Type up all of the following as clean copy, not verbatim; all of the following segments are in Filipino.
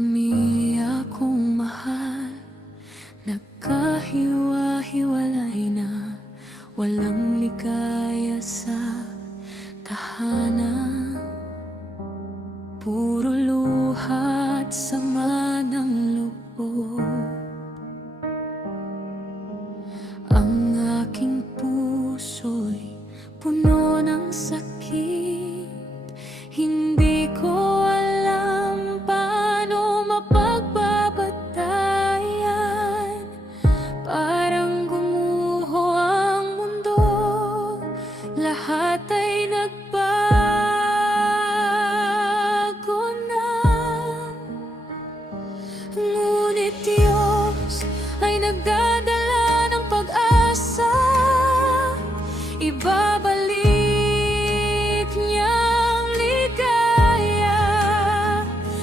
pamilya kong mahal, nagkahiwa-hiwalay na, walang ligaya sa tahanan. Puro luha at sama ng loob. Ang aking puso'y puno ng sakit. Hindi ko alam paano mapagbabatayan. Parang gumuho ang mundo, lahat ay nagbago na. Ngunit Diyos ay nagdadala ng pag-asa. Ibabalik niyang ligaya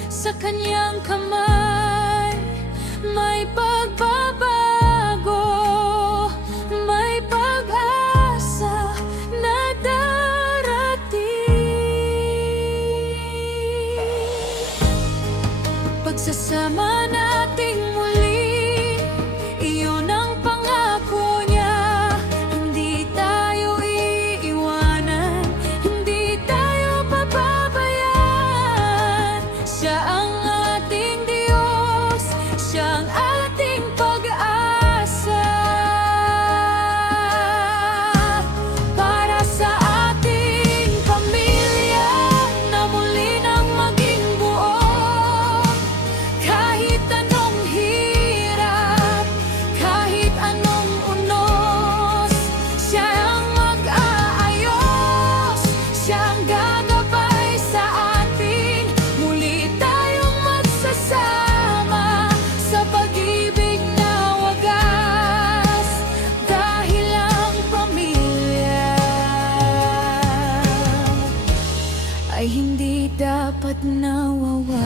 sa kanyang kamay. May pagbabago, may pag-asa na darating. Pagsasama nating muli, iyon ang pangako niya. Hindi tayo iiwanan, hindi tayo pababayaan. Siya ang ating Diyos, siya ang ating pag-asa. Para sa ating pamilya na muli nang maging buo, kahit anong hirap, kahit anong unos, siya ang mag-aayos, siya ang gagabay sa atin. Muli tayong magsasama sa pag-ibig na wagas, dahil ang pamilya ay hindi dapat nawawagas.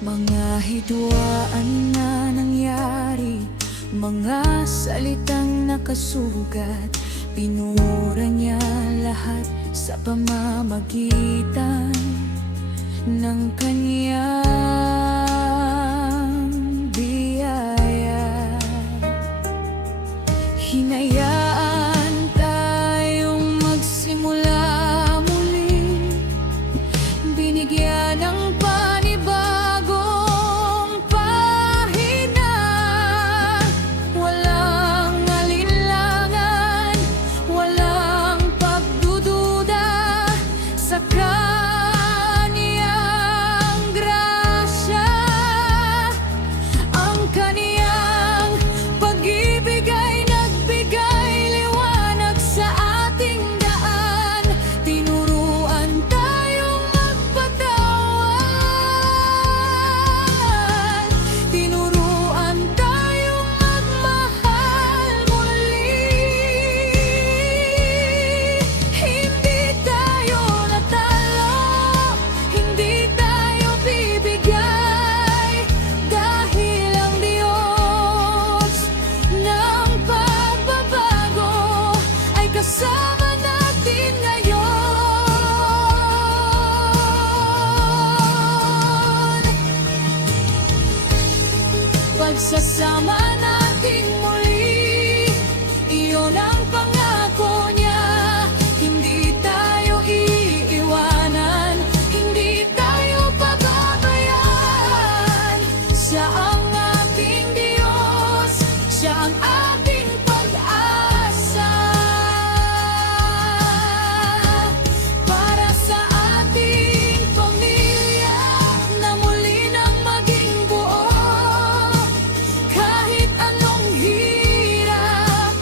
Mga hidwaan na nangyari, mga salitang nakasugat, pinura niya lahat sa pamamagitan ng kanyang biyaya. Hinayaan tayong magsimula muli, binigyan ng panibagong pahina. Walang alinlangan, walang pagdududa sa kaniyang grasya. Ang kaniyang pag-ibig ay nagbigay liwanag sa ating daan. Tinuruan tayong magpatawad, tinuruan tayong magmahal muli. Hindi tayo natalo, hindi tayo bibigay, dahil ang Diyos ng pagbabago ay kasama natin ngayon. Pagsasama natin muli, iyon ang pangako niya. Hindi tayo iiwanan, hindi tayo pababayaan. Siya ang ating Diyos, siya ang ating pag-asa. Para sa ating pamilya na muli nang maging buo, kahit anong hirap,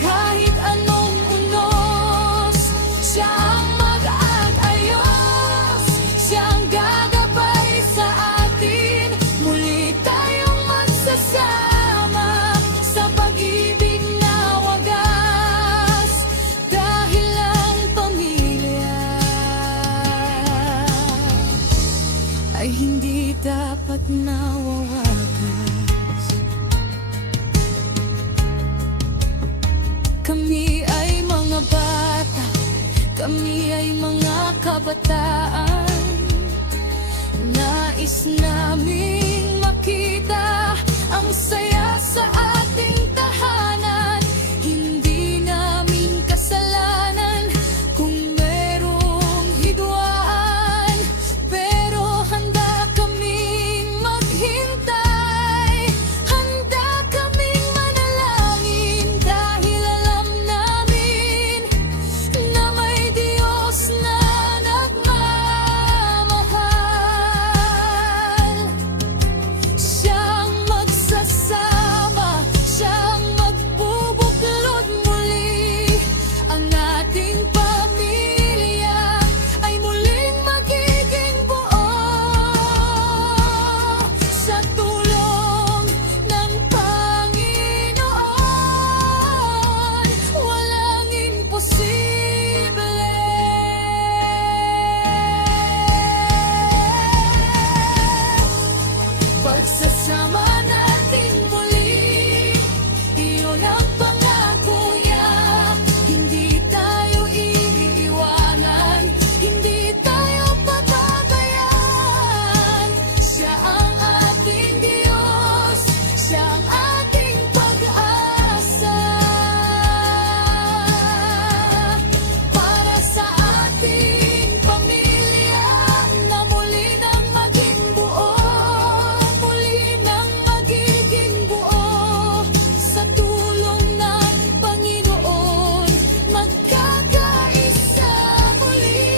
kahit anong unos, siya ang mag-aayos, siya ang gagabay sa atin. Muli tayong magsasama sa pag-ibig na wagas, dahil ang pamilya ay hindi dapat nawawagas. Kami ay mga bata, kami ay mga kabataan. Nais naming makita ang saya sa ating tahanan. Hindi namin kasalanan kung merong hidwaan, pero handa kaming maghintay. Handa kaming manalangin dahil alam namin na may Diyos na nagmamahal. Siyang magsasama, siyang magbubuklod muli. Ang ating pamilya ay muling magiging buo. Sa tulong ng Panginoon, walang imposible. Pagsasama natin muli, iyon ang pangako niya. Hindi tayo iiwanan, hindi tayo pababayaan. Siya ang ating Diyos, siya ang ating pag-asa. Para sa ating pamilya na muli nang maging buo, muli nang magiging buo. Sa tulong ng Panginoon, magkakaisa muli.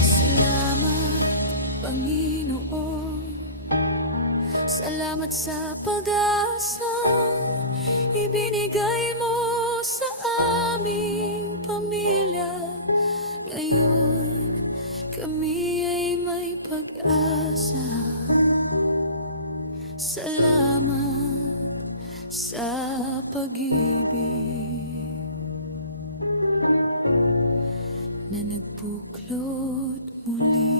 Salamat, Panginoon. Salamat sa pag-asang ibinigay mo sa aming pamilya. Ngayon, kami ay may pag-asa. Salamat sa pag-ibig na nagbuklod muli.